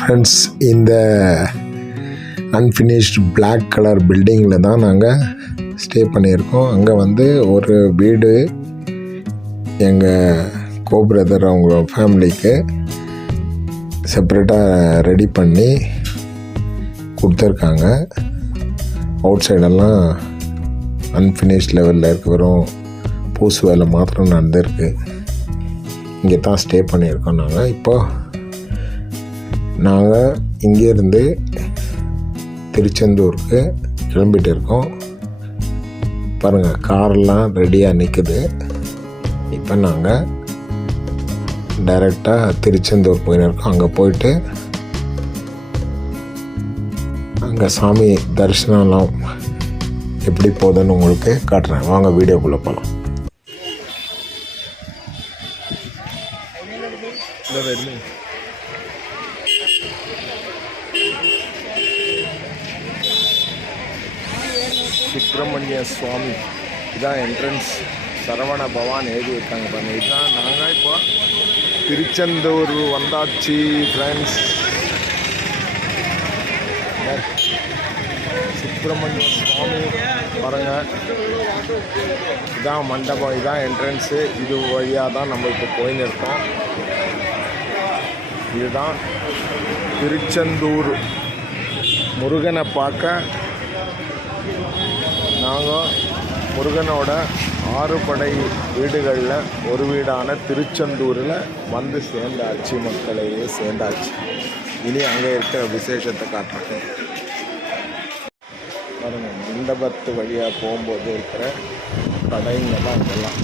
Friends, இந்த unfinished black colour பில்டிங்கில் தான் நாங்கள் ஸ்டே பண்ணியிருக்கோம். அங்கே வந்து ஒரு வீடு எங்கள் பிரதர் அவங்க ஃபேமிலிக்கு செப்ரேட்டாக ரெடி பண்ணி கொடுத்துருக்காங்க. அவுட் சைடெல்லாம் அன்ஃபினிஷ்ட் லெவலில் இருக்க வெறும் பூசு வேலை மாத்திரம் நடந்திருக்கு. இங்கே தான் ஸ்டே பண்ணியிருக்கோம். நாங்கள் இங்கேருந்து திருச்செந்தூருக்கு கிளம்பிட்டு இருக்கோம். பாருங்கள், காரெல்லாம் ரெடியாக நிற்குது. இப்போ நாங்கள் டைரெக்டாக திருச்செந்தூர் போயிருக்கோம். அங்கே போயிட்டு அங்கே சாமி தரிசனம்லாம் எப்படி போகுதுன்னு உங்களுக்கு காட்டுறேன். வாங்க வீடியோக்குள்ளே போகலாம். சுப்பிரமணிய சுவாமி இதான் என்ட்ரன்ஸ். சரவண பவான் எழுதியிருக்காங்க பாருங்க. இதுதான் நாங்கள் இப்போ திருச்செந்தூர் வந்தாச்சு ஃப்ரெண்ட்ஸ். சுப்பிரமணிய சுவாமி பாருங்கள், இதான் மண்டபம், இதான் என்ட்ரன்ஸு. இது வழியாக தான் நம்ம இப்போ போயின்னு இருக்கோம். இதுதான் திருச்செந்தூர் முருகனை பார்க்க நாங்கள் முருகனோட 6 படை வீடுகளில் ஒரு வீடான திருச்செந்தூரில் வந்து சேர்ந்தாச்சு. மக்களையே சேர்ந்தாச்சு. இனி அங்கே இருக்கிற விசேஷத்தை காட்டுறேன் பாருங்கள். மண்டபத்து வழியாக போகும்போது இருக்கிற கடைங்க தான் இதெல்லாம்.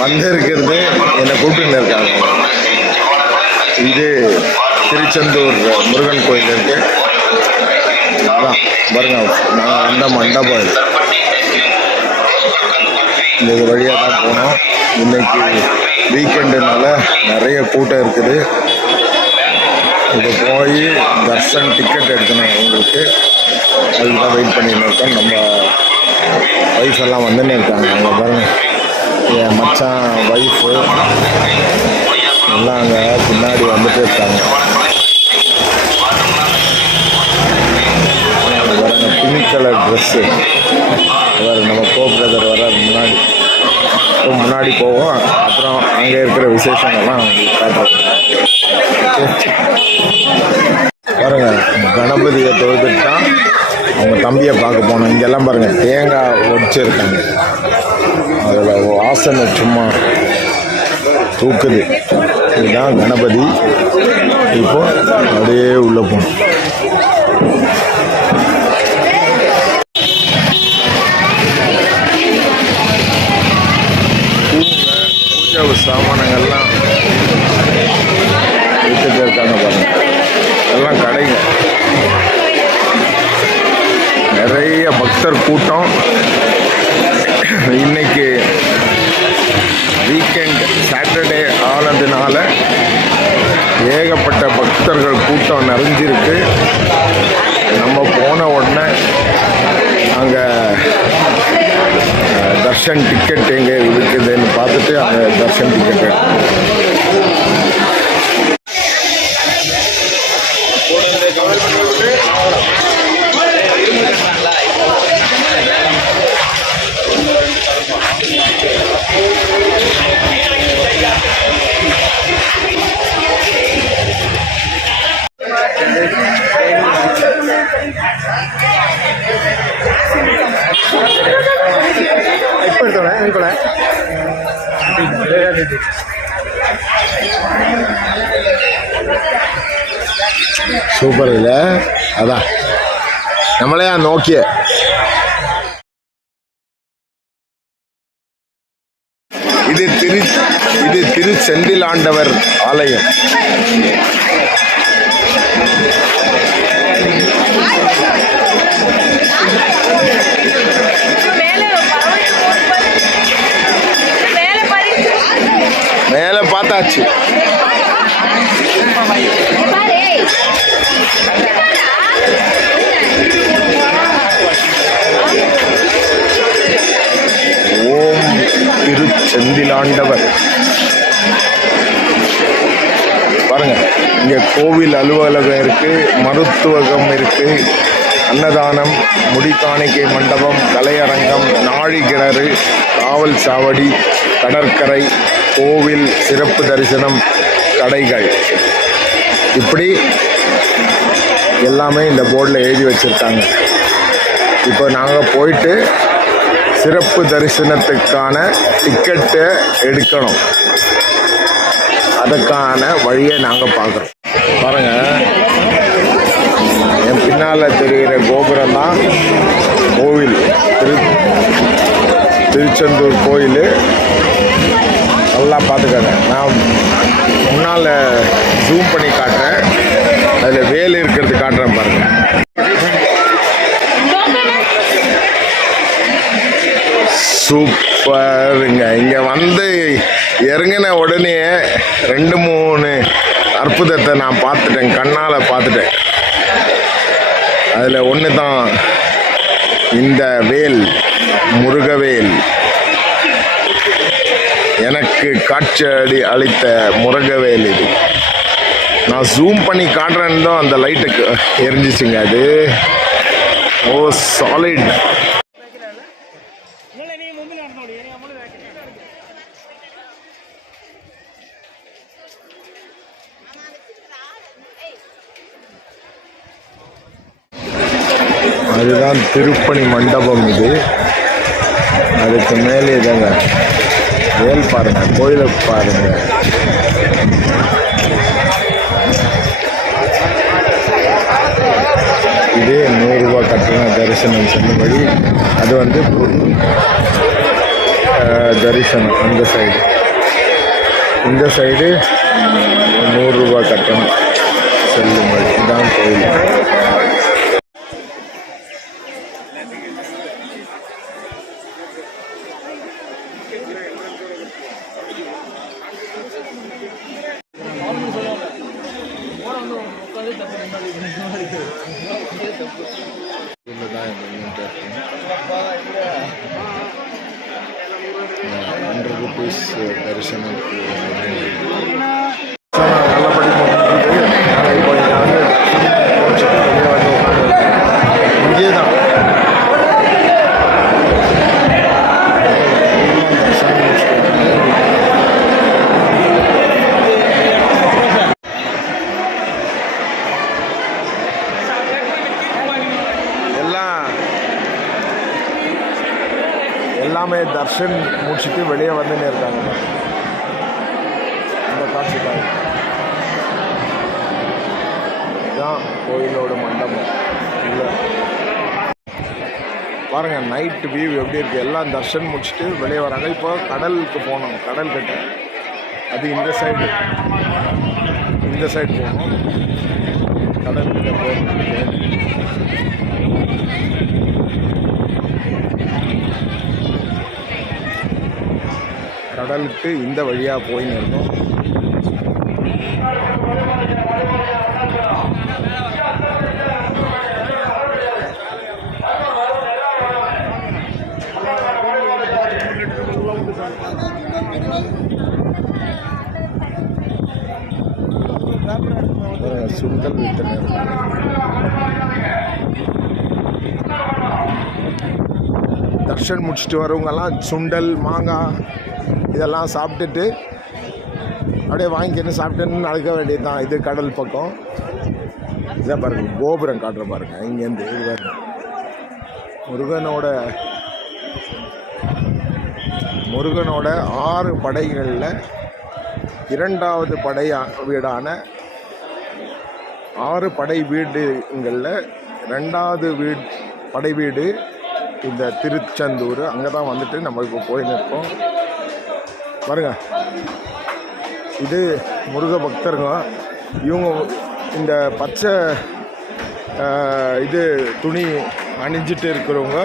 வந்திருக்கிறது என்னை கூப்பிட்டு இருக்காங்க. இது திருச்செந்தூர் முருகன் கோயில் இருக்கு. அதான் பாருங்க, நாங்கள் வந்த மண்டபம் இது வழியாக தான் போனோம். இன்னைக்கு வீக்கெண்டுனால நிறைய கூட்டம் இருக்குது. இப்போ போய் தர்ஷன் டிக்கெட் எடுக்கணும் உங்களுக்கு. அதுக்கு தான் வெயிட் பண்ணின்னு இருக்கோம். நம்ம ஒய்ஃப் எல்லாம் வந்துன்னு இருக்காங்க. அங்கே பாருங்கள், என் மச்சான் ஒய்ஃபு எல்லாம் அங்கே பின்னாடி வந்துட்டு இருக்காங்க. பாருங்க, பிங்க் கலர் ட்ரெஸ்ஸு. அவர் நம்ம பிரதர் வர முன்னாடி போவோம். அப்புறம் அங்கே இருக்கிற விசேஷங்கள்லாம் காட்டுறோம். பாருங்க, கணபதியை தொழுதுட்டு தான் அவங்க தம்பியை பார்க்க போனோம். இங்கெல்லாம் பாருங்கள், தேங்காய் ஒடிச்சிருக்காங்க. அதில் வாசனை சும்மா தூக்குது. இதுதான் கணபதி. இப்போ அப்படியே உள்ளே போகணும். பூஜை சாமானங்கள்லாம் விட்டுட்டு இருக்காங்க பாருங்க. எல்லாம் கடைங்க. நிறைய பக்தர் கூட்டம். இன்னைக்கு வீக்கெண்ட் சாட்டர்டே ஆனதுனால ஏகப்பட்ட பக்தர்கள் கூட்டம் நிறைஞ்சிருக்கு. நம்ம போன உடனே அங்கே தர்ஷன் டிக்கெட் எங்கே இருக்குதுன்னு பார்த்துட்டு அங்கே தர்ஷன் டிக்கெட் சூப்பர் இல்லை? அதான் நம்மளே நோக்கிய. இது திருச்செந்திலாண்டவர் ஆலயம். மேலே பார்த்தாச்சு. ஓம் திருச்செந்திலாண்டவர். பாருங்க, இங்க கோவில் அலுவலகம் இருக்கு, மருத்துவகம் இருக்கு, அன்னதானம், முடிக்காணிக்கை மண்டபம், கலையரங்கம், நாழி கிணறு, காவல் சாவடி, கடற்கரை, கோவில், சிறப்பு தரிசனம், கடைகள், இப்படி எல்லாமே இந்த போர்டில் எழுதி வச்சுருக்காங்க. இப்போ நாங்கள் போயிட்டு சிறப்பு தரிசனத்துக்கான டிக்கெட்டை எடுக்கணும். அதுக்கான வழியை நாங்கள் பார்க்குறோம். பாருங்கள், என் பின்னால் தெரிகிற கோபுரம் தான் கோவில், திருச்செந்தூர் கோயில். நல்லா பார்த்துக்கங்க. நான் முன்னால் ஜூம் பண்ணி காட்டுறேன், அதில் வேல் இருக்கிறது காட்டுறேன் பாருங்கள். சூப்பருங்க. இங்கே வந்து இறங்கின உடனே 2-3 அற்புதத்தை நான் பார்த்துட்டேன், கண்ணால் பார்த்துட்டேன். அதில் ஒன்று தான் இந்த வேல், முருகவேல். எனக்கு காட்சி அளித்த முருகவேல் இது. நான் ஜூம் பண்ணி காட்டுறேன்னு தான் அந்த லைட்டுக்கு எரிஞ்சிச்சுங்க. அது ஓ சாலிட். அதுதான் திருப்பணி மண்டபம். இது அதுக்கு மேலே தாங்க வேல் பாருங்க, கோயிலை பாருங்க. இது 100 ரூபா கட்டண தரிசனம் செல்லும்படி. அது வந்து தரிசனம் அந்த சைடு, இந்த சைடு 100 ரூபா கட்டணம் செல்லும்படி. இதுதான் கோயில். ₹100 தரிசனத்துக்கு நல்லபடி இங்கே தான் எல்லாமே தர்ஷன் முடிச்சுட்டு வெளியே வந்துன்னு இருக்காங்க. இந்த காட்சிக்காக இதுதான் கோயிலோட மண்டபம். இல்லை பாருங்கள், நைட் வியூ எப்படி இருக்குது. எல்லாம் தர்ஷன் முடிச்சுட்டு வெளியே வராங்க. இப்போ கடலுக்கு போகணும், கடல் கிட்ட. அது இந்த சைடு போகணும், கடல் கிட்ட போகணும். கடலுக்கு இந்த வழியாக போயின்னு இருக்கோம். சுண்டல் வித்தனை தர்ஷன் முடிச்சுட்டு வரவங்கெல்லாம் சுண்டல், மாங்காய் இதெல்லாம் சாப்பிட்டுட்டு அப்படியே வாங்கிக்கின்னு சாப்பிட்டுன்னு நடக்க வேண்டியது தான். இது கடல் பக்கம். இதை பாருங்கள், கோபுரம் காட்டுற பாருங்கள். இங்கேருந்து இது பாருங்க, முருகனோட 6 படைகளில் 2வது படை வீடான 6 படை வீடுங்களில் 2வது படை வீடு இந்த திருச்செந்தூர். அங்கே தான் வந்துட்டு நம்ம இப்போ போய் நிற்போம். பாருங்க, இது முருக பக்தருங்க. இவங்க இந்த பச்சை இது துணி அணிஞ்சிட்டு இருக்கிறவங்க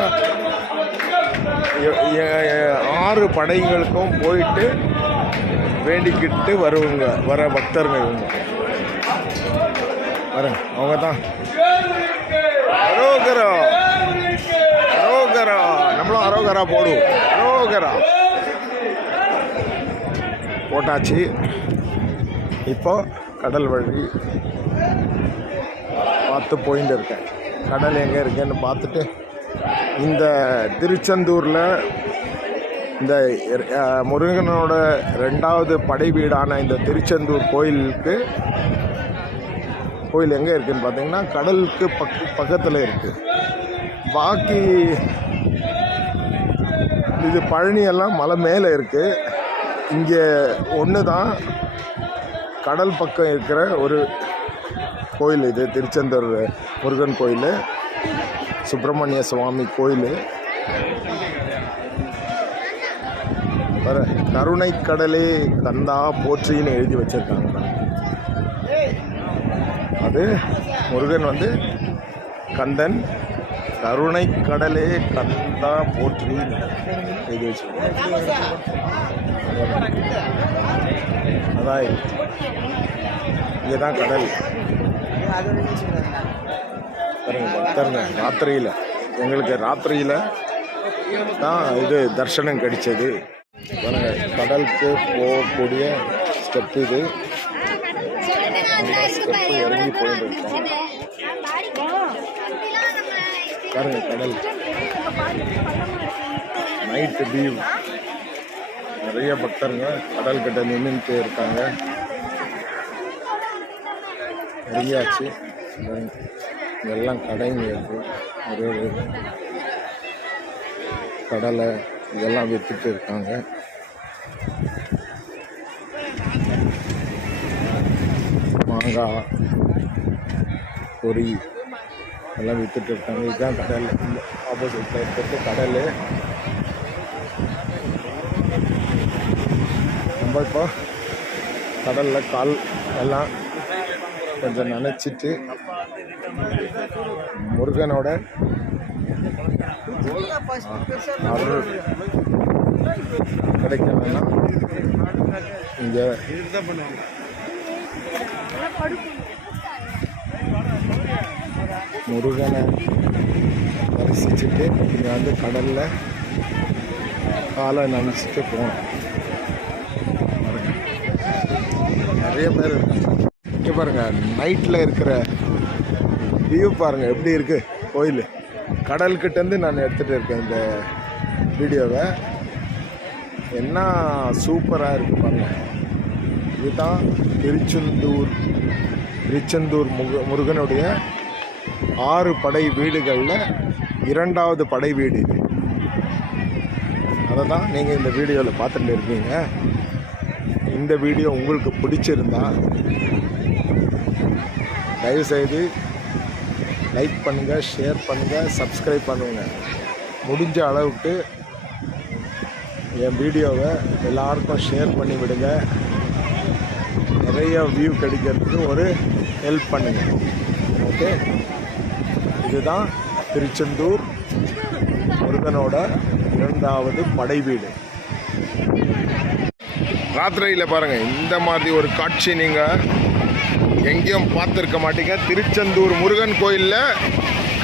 6 படைகளுக்கும் போயிட்டு வேண்டிக்கிட்டு வர பக்தருங்க இவங்க. பாருங்க, அவங்க தான். அரோகரா அரோகரா, நம்மளும் அரோகரா போடுவோம். அரோகரா போட்டாச்சு. இப்போ கடல் வழி பார்த்து போயிட்டு இருக்கேன். கடல் எங்கே இருக்குன்னு பார்த்துட்டு இந்த திருச்செந்தூரில் இந்த முருகனோட 2வது படை வீடான இந்த திருச்செந்தூர் கோயில் எங்கே இருக்குதுன்னு பார்த்தீங்கன்னா கடலுக்கு பக்கத்தில் இருக்குது. பாக்கி இது பழனியெல்லாம் மலை மேலே இருக்குது. இங்கே ஒன்று தான் கடல் பக்கம் இருக்கிற ஒரு கோயில். இது திருச்செந்தூர் முருகன் கோயில், சுப்பிரமணிய சுவாமி கோயில். வர கருணை கடலே கந்தா போற்றின்னு எழுதி வச்சிருக்காங்க. அது முருகன் வந்து கந்தன், கருணை கடலே கந்தா போற்றி எழுதி வச்சிருக்காங்க. அதான் இங்கே தான் கடல். பக்தருங்க ராத்திரியில், எங்களுக்கு ராத்திரியில் தான் இது தரிசனம் கிடைச்சது. கடலுக்கு போகக்கூடிய ஸ்டெப் இது. ஸ்டெப்பு இறங்கி போயிட்டு இருக்கோம். பாருங்க கடல், நைட்டு வியூ. நிறைய பக்தருங்க கடல் கிட்ட நின்றுட்டு இருக்காங்க. நிறையாச்சு. இதெல்லாம் கடைங்க இருக்கு. ஒரு கடலை இதெல்லாம் விற்றுட்டு இருக்காங்க. மாங்காய், பொரி எல்லாம் விற்றுட்டு இருக்காங்க. இதுதான் கடல். இந்த ஆப்போசிட்டில் இருக்கிறது கடல். நம்ம இப்போ கடலில் கால் எல்லாம் கொஞ்சம் நினச்சிட்டு முருகனோட அருள் கிடைக்கணும்னா இங்கே முருகனை தரிசிச்சுட்டு இங்கே வந்து கடலில் காலை நினச்சிட்டு போகணும். நிறைய பேர் இருக்காங்க. இங்கே பாருங்கள், நைட்டில் இருக்கிற வியூ பாருங்கள் எப்படி இருக்குது கோயில். கடல்கிட்டேருந்து நான் எடுத்துகிட்டு இருக்கேன் இந்த வீடியோவை. என்ன சூப்பராக இருக்குது பாருங்கள். இதுதான் திருச்செந்தூர் முருகனுடைய 6 படை வீடுகளில் 2வது படை வீடு. அதை தான் நீங்கள் இந்த வீடியோவில் பார்த்துட்டு இருக்கீங்க. இந்த வீடியோ உங்களுக்கு பிடிச்சிருந்தா தயவுசெய்து லைக் பண்ணுங்கள், ஷேர் பண்ணுங்கள், சப்ஸ்கிரைப் பண்ணுங்கள். முடிஞ்ச அளவுக்கு என் வீடியோவை எல்லாருக்கும் ஷேர் பண்ணி விடுங்க. நிறைய வியூ கிடைக்கிறதுக்கு ஒரு ஹெல்ப் பண்ணுங்கள். ஓகே, இதுதான் திருச்செந்தூர் முருகனோட 2வது படை வீடு. ராத்திரியில் பாருங்கள், இந்த மாதிரி ஒரு காட்சி நீங்கள் எங்கேயும் பார்த்துருக்க மாட்டீங்க. திருச்செந்தூர் முருகன் கோயிலில்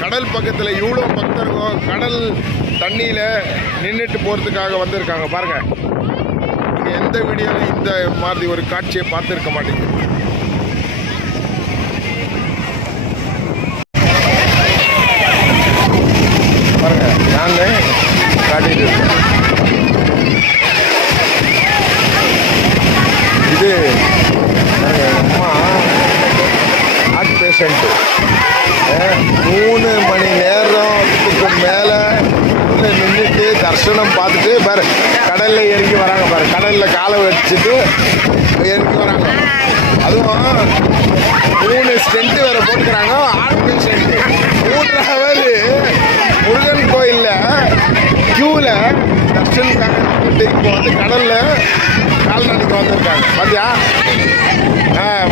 கடல் பக்கத்தில் இவ்வளோ பக்தருங்க கடல் தண்ணியில் நின்றுட்டு போகிறதுக்காக வந்திருக்காங்க. பாருங்கள், நீங்கள் எந்த வீடியோவில் இந்த மாதிரி ஒரு காட்சியை பார்த்துருக்க மாட்டீங்க. பாருங்கள், நான் காட்டிட்டு இருக்கேன். இது அம்மா ஹார்ட் பேஷண்ட்டு 3 மணி நேரத்துக்கு மேலே நின்றுட்டு தரிசனம் பார்த்துட்டு பாரு கடலில் இறங்கி வராங்க. பாரு கடலில் காலை வச்சுட்டு இறங்கி வராங்க. அதுவும் 3 ஸ்டென்ட்டு வேறு போட்டுக்கிறாங்க. ஹார்ட் பேஷண்ட்டு 3 ஹவர் முருகன் கோயிலில் க்யூவில் தர்ஷனுக்காக இப்போ வந்து கடலில் கால் நடிக்க வந்திருக்காங்க. பார்த்தியா?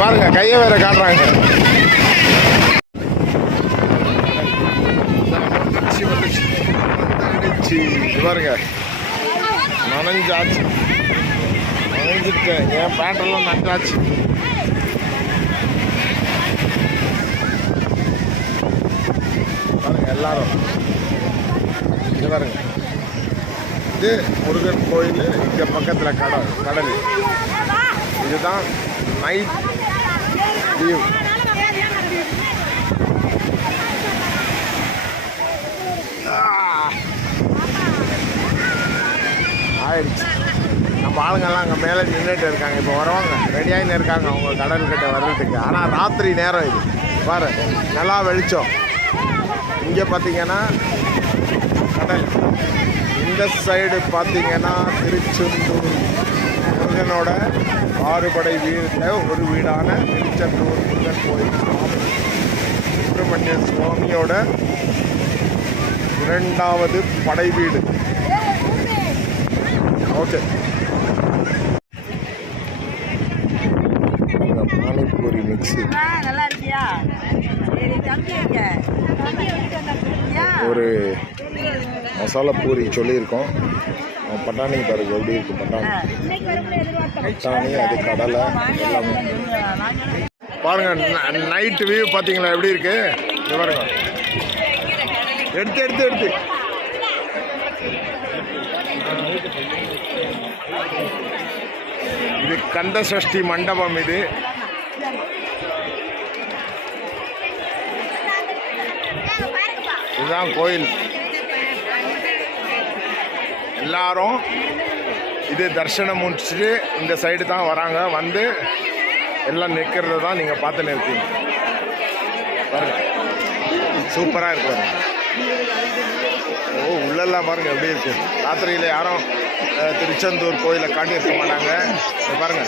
பாருங்க, கையை வேற காட்டுறாங்க. பாருங்க, நனைஞ்சாச்சு. வாங்கிட்டேன். என் பேண்டெல்லாம் நட்டாச்சு. பாருங்க எல்லாரும் இது பாருங்க. இது முருகன் கோயில், இங்கே பக்கத்தில் கடல். இதுதான் நைட் வியூ. ஆயிடுச்சு. நம்ம ஆளுங்கெல்லாம் அங்கே மேலே நின்றுட்டு இருக்காங்க. இப்போ வருவாங்க, ரெடியாகின்னு இருக்காங்க அவங்க கடல்கிட்ட வர்றதுக்கு. ஆனால் ராத்திரி நேரம் இது பாரு, நல்லா வெளிச்சம். இங்கே பார்த்தீங்கன்னா கடல், இந்த சைடு பார்த்தீங்கன்னா திருச்செந்தூர் முருகனோட 6 படை வீட்டில் ஒரு வீடான திருச்செந்தூர் முருகன் கோயில் சுப்பிரமணிய சுவாமியோட 2வது படை வீடு. ஓகே, பானிபூரி மிக்ஸி, ஒரு மசாலா பூரி சொல்லியிருக்கோம். பட்டாணி பாருங்க எப்படி இருக்கு. பட்டாணி அது கடலை எல்லாமே பாருங்க. நைட்டு வியூ பார்த்தீங்களா எப்படி இருக்கு பாருங்க. எடுத்து இது கந்த சஷ்டி மண்டபம். இதுதான் கோயில். எல்லாரும் இது தரிசனம் முடிச்சுட்டு இந்த சைடு தான் வராங்க. வந்து எல்லாம் நிற்கிறது தான் நீங்கள் பார்த்துன்னு இருக்கீங்க. பாருங்க சூப்பராக இருக்கு. ஓ உள்ளெல்லாம் பாருங்கள் எப்படி இருக்கு. ராத்திரியில் யாரும் திருச்செந்தூர் கோயிலை காட்டியிருக்க மாட்டாங்க. பாருங்க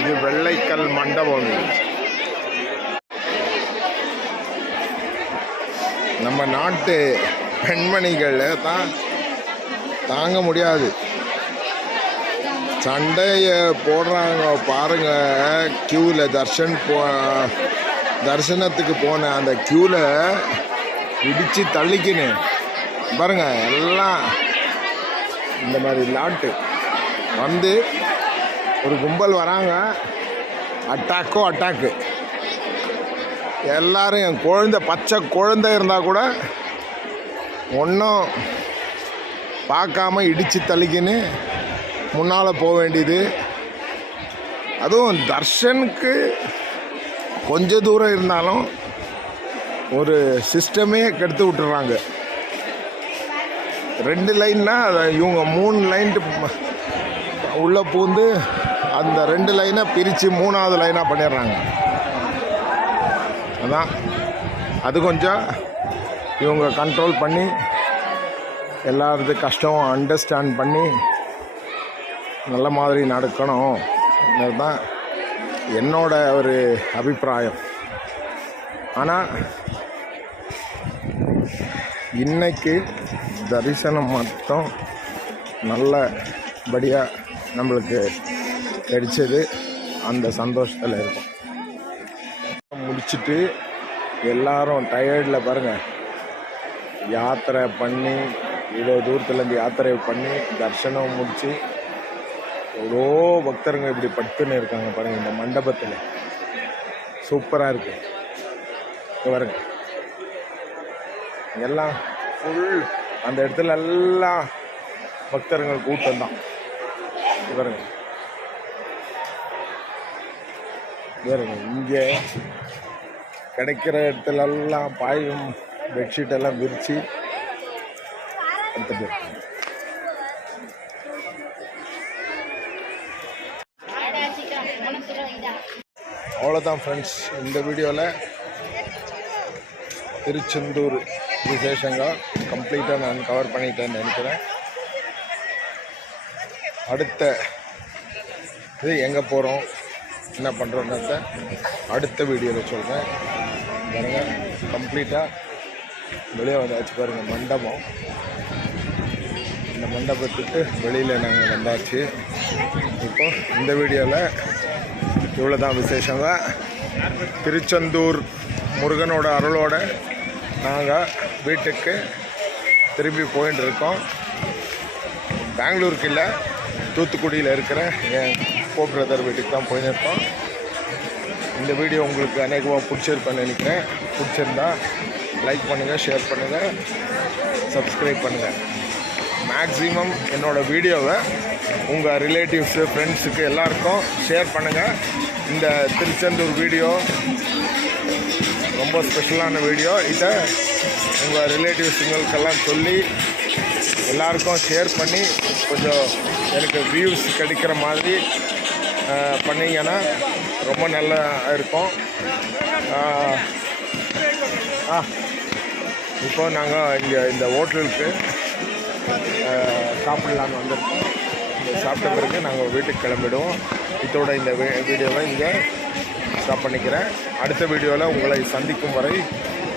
இது வெள்ளைக்கல் மண்டபம். நம்ம நாட்டு பெண்மணிகள் தான் தாங்க முடியாது, சண்டையை போடுறாங்க பாருங்க. கியூவில் தரிசனத்துக்கு போன அந்த கியூவில் இடித்து தள்ளிக்கின்னு பாருங்க. எல்லாம் இந்த மாதிரி லாட்டு வந்து ஒரு கும்பல் வராங்க. அட்டாக்கு எல்லாரும். என் குழந்தை, பச்சை குழந்தை இருந்தால் கூட ஒன்றும் பார்க்காம இடித்து தள்ளிக்கின்னு முன்னால் போக வேண்டியது. அதுவும் தர்ஷனுக்கு கொஞ்ச தூரம் இருந்தாலும் ஒரு சிஸ்டமே கெடுத்து விட்டுறாங்க. 2 லைன்னா இவங்க 3 லைன்ட்டு உள்ளே பூந்து அந்த 2 லைனை பிரித்து 3வது லைனாக பண்ணிடுறாங்க. அதான் அது கொஞ்சம் இவங்க கண்ட்ரோல் பண்ணி எல்லாரது கஷ்டம் அண்டர்ஸ்டாண்ட் பண்ணி நல்ல மாதிரி நடக்கணும். அதுதான் என்னோட ஒரு அபிப்பிராயம். ஆனால் இன்னைக்கு தரிசனம் மட்டும் நல்லபடியாக நம்மளுக்கு கிடைச்சது, அந்த சந்தோஷத்தில் இருக்கும். முடிச்சுட்டு எல்லாரும் டயர்டில் பாருங்கள் யாத்திரை பண்ணி, இவ்வளோ தூரத்துலேருந்து யாத்திரை பண்ணி தரிசனம் முடித்து எவ்வளோ பக்தருங்க இப்படி படுத்துன்னு இருக்காங்க பாருங்கள். இந்த மண்டபத்தில் சூப்பராக இருக்குது பாருங்க. எல்லாம் ஃபுல் அந்த இடத்துல எல்லாம் பக்தர்கள் கூட்டம் தான் பாருங்க. பாருங்க இங்கே கிடைக்கிற இடத்துலலாம் பாயும் பெட்ஷீட்டெல்லாம் விரித்து எடுத்துட்டு அவ்வளோதான் ஃப்ரெண்ட்ஸ். இந்த வீடியோவில் திருச்செந்தூர் விசேஷங்கள் கம்ப்ளீட்டாக நான் கவர் பண்ணிட்டேன்னு நினைக்கிறேன். அடுத்த இது எங்கே போகிறோம் என்ன பண்ணுறோன்றத அடுத்த வீடியோவில் சொல்கிறேன். பாருங்கள் கம்ப்ளீட்டாக வெளியே வந்தாச்சு பாருங்கள் மண்டபம். இந்த மண்டபத்துக்கு வெளியில் நாங்கள் வந்தாச்சு. இப்போ இந்த வீடியோவில் இவ்வளோ தான் விசேஷங்க. திருச்செந்தூர் முருகனோட அருளோட நாங்கள் வீட்டுக்கு திரும்பி போயின்னு இருக்கோம். பெங்களூருக்கு இல்லை, தூத்துக்குடியில் இருக்கிற என் கோ பிரதர் வீட்டுக்கு தான் போயின்னு இருக்கோம். இந்த வீடியோ உங்களுக்கு அநேகமாக பிடிச்சிருப்பேன்னு நினைக்கிறேன். பிடிச்சிருந்தா லைக் பண்ணுங்கள், ஷேர் பண்ணுங்கள், சப்ஸ்கிரைப் பண்ணுங்கள். மேக்ஸிமம் என்னோடய வீடியோவை உங்கள் ரிலேட்டிவ்ஸு, ஃப்ரெண்ட்ஸுக்கு எல்லாருக்கும் ஷேர் பண்ணுங்கள். இந்த திருச்செந்தூர் வீடியோ ரொம்ப ஸ்பெஷலான வீடியோ. இதை உங்கள் ரிலேட்டிவ்ஸுங்களுக்கெல்லாம் சொல்லி எல்லாருக்கும் ஷேர் பண்ணி கொஞ்சம் எனக்கு வியூஸ் கிடைக்கிற மாதிரி பண்ணிங்கன்னா ரொம்ப நல்லா இருக்கும். இப்போ நாங்கள் இங்கே இந்த ஹோட்டலுக்கு சாப்பிடலான்னு வந்திருக்கோம். இந்த சாப்பிட்ட பிறகு நாங்கள் வீட்டுக்கு கிளம்பிடுவோம். இதோட இந்த வீடியோவை இங்கே ஸ்டாப் பண்ணிக்கிறேன். அடுத்த வீடியோவில் உங்களை சந்திக்கும் வரை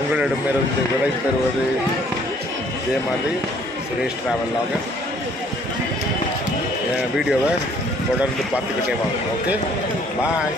உங்களிடமிருந்து விடை பெறுவது இதே மாதிரி சுரேஷ் ட்ராவலாக. என் வீடியோவை தொடர்ந்து பார்த்துக்கிட்டே வாங்க. ஓகே, பாய்.